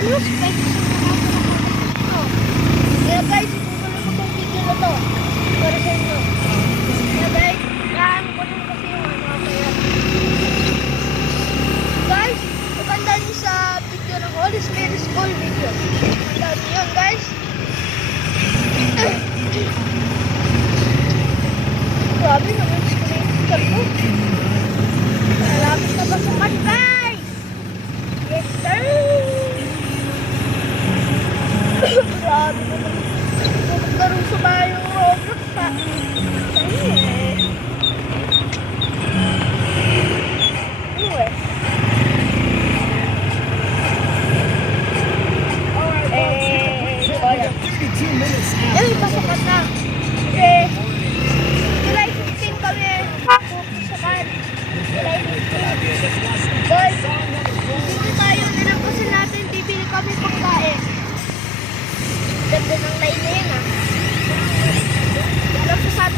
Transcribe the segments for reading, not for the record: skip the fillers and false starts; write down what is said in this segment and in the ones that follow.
Ano, spikes ito. Kaya guys, ikukulang ko itong video na to. Para sa inyo. Kaya guys, kayaan ko lang kasi yung ano kaya. Guys, magandaan nyo sa video ng Holy Spirit School video. Magandaan nyo yun guys. Grabe naman screen ko. Malapit na pasukan guys. Yes sir. Grabe naman. Magkaroon sa bahay yung Roblox pa. Anyway, pasukan na. Kasi July 15 kami pasukan. July 15. Guys, hindi tayo nilampasin natin. Bibili kami pagkain. Ganda ng line na yun ah. Nilampasin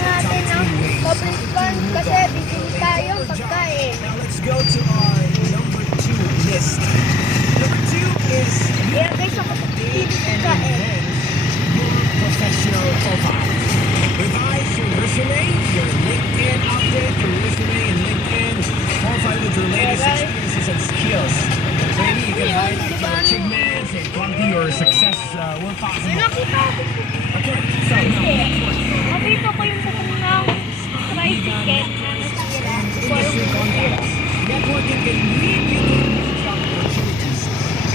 natin ng public fund kasi bibili tayo pagkain. Now let's go to our number 2 list. Number 2 is Kaya guys, ako bibili pagkain. professional profile. Revise your resume, your LinkedIn update, your resume and LinkedIn profile with your latest experiences and skills. Maybe you can write your achievements and quality or success where possible. Nakita ko. Okay, so now Nakita ko yung bukong ng tricycle na nasira. industry contacts. Networking can lead you to new job opportunities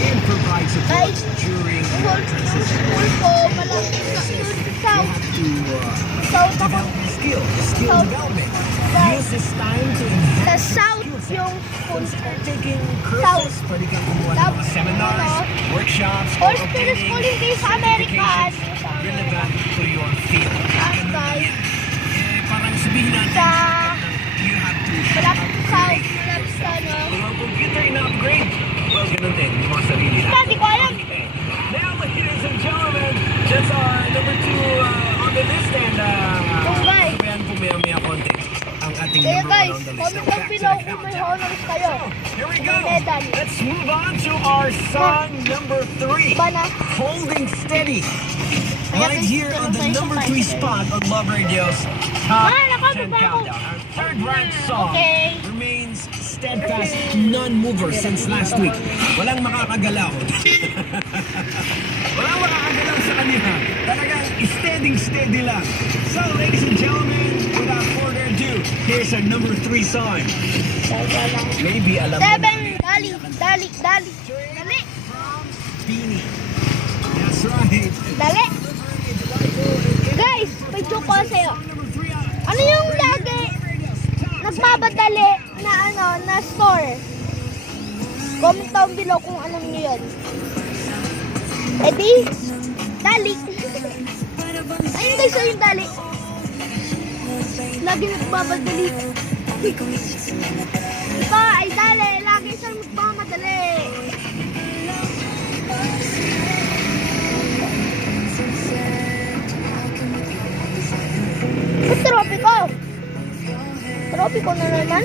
and provide support during your transition. School ko, malapit sa South. To develop skill development. Use this time to Sa enhance South yung school ko. taking South. courses, pwede kang kumuha ng mga seminars, workshops, Or or Spirit School hindi sa Amerika. relevant to your field. Guys, Parang sabihin natin, sa you have to malapit sa South, malapit sa ano. Well, computer in-upgrade. Well, ganun din, yung mga sarili natin. Hindi ko alam. Okay. Now, ladies and gentlemen, that's our number 2 on the list and Bye. ayan po maya konti ang ating Kaya number 1 guys, on the list. comment Now, down back to below the kung may countdown. honors kayo. Here we go. Medal. Let's move on to our song number 3, Bana. Holding Steady. Kaya Right guys, here on the tayo sa number 3 tayo. spot on Love Radio's Top nakababa 10 ako. Countdown. Our third ranked song Okay. remains steadfast, non-mover since last week. Walang makakagalaw. Walang makakagalaw sa kanila. Talagang steady lang. So, ladies and gentlemen, without further ado, here's our number 3 song. Maybe alam mo na. 7, dali. Dali. Beanie. That's right. Dali. Guys, may joke ko sa'yo. Ano yung lagi nagmamadali na ano, na store? Comment down below kung alam niyo yun. Eh di, dali. Ayun guys, ayun dali. Lagi nagmamadali. Ito ay dali. Lagi siyang nagmamadali. Tropiko. Tropiko na naman.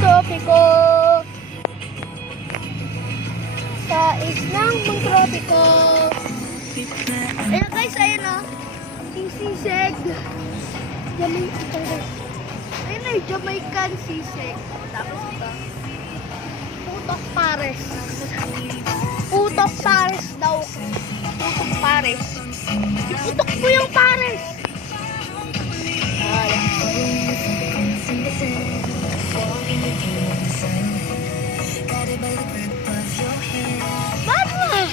Tropiko. Sais ng tropiko. Ayan guys, ayan o. Yung sisig. Jamaican guys. Ayun ay Jamaican sisig. Tapos ito. Putok pares. Putok pares daw. Putok pares. Putok po yung pares. Mama!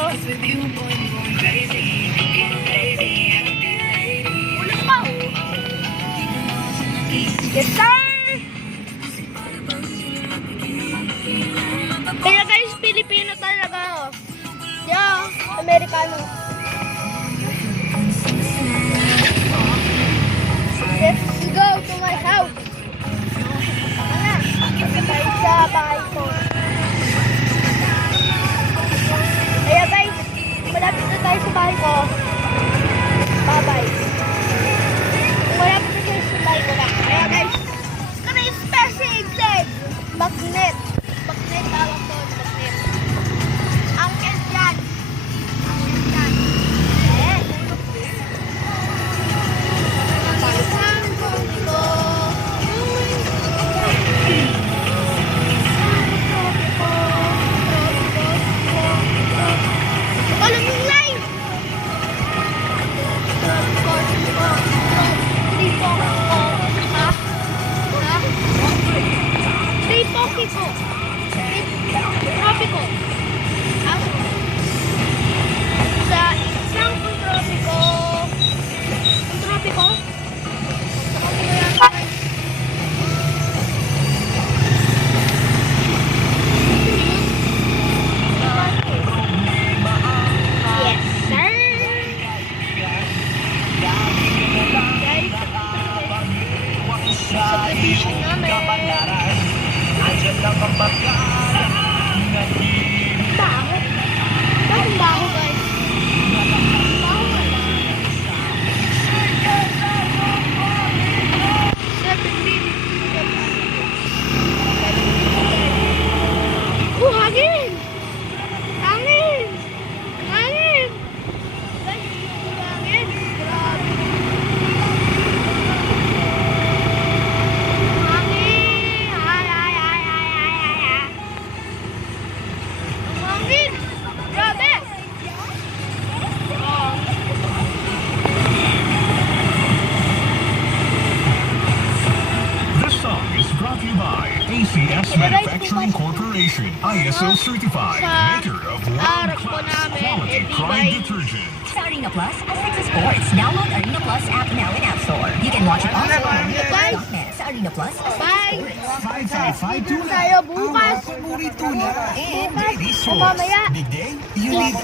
oh. Ulit pa. Yes, sir! Kaya guys, Pilipino talaga, oh. Yeah, Amerikano. Let's go to my house. Ano? Tayo sa bahay ko. Kaya guys, malapit na tayo sa bahay ko. Bye-bye. Malapit na tayo sa bahay ko na. Kaya guys, kami special egg. Magnet. Magnet tawag to. Magnet. Uncle Jan. Uncle Jan. Eh. Parisang ko. Alam yung line! Tropico. Sa isang tropico. Tropico? Yes, sir. Guys, subdivision namin. Baho. Bakit baho, guys? Baho ka lang. 7 hangin! Hangin! Hangin! Guys, hangin! Grabe. Hangin! Ay, ay, ay, ay, ay, ay, ay. Ang hangin! Grabe! Oh. This song is brought to you by ACS Manufacturing Corporation, ISO certified, maker of world-class quality Pride detergent. Sa Arena Plus at Texas Sports. Download Arena Plus app now in App Store. You can watch it also on arena.net. Sa Arena Plus at Bye! Texas Sports. 5-5-2 tayo bukas! Paborito na. Bukas! O mamaya! Big day? You need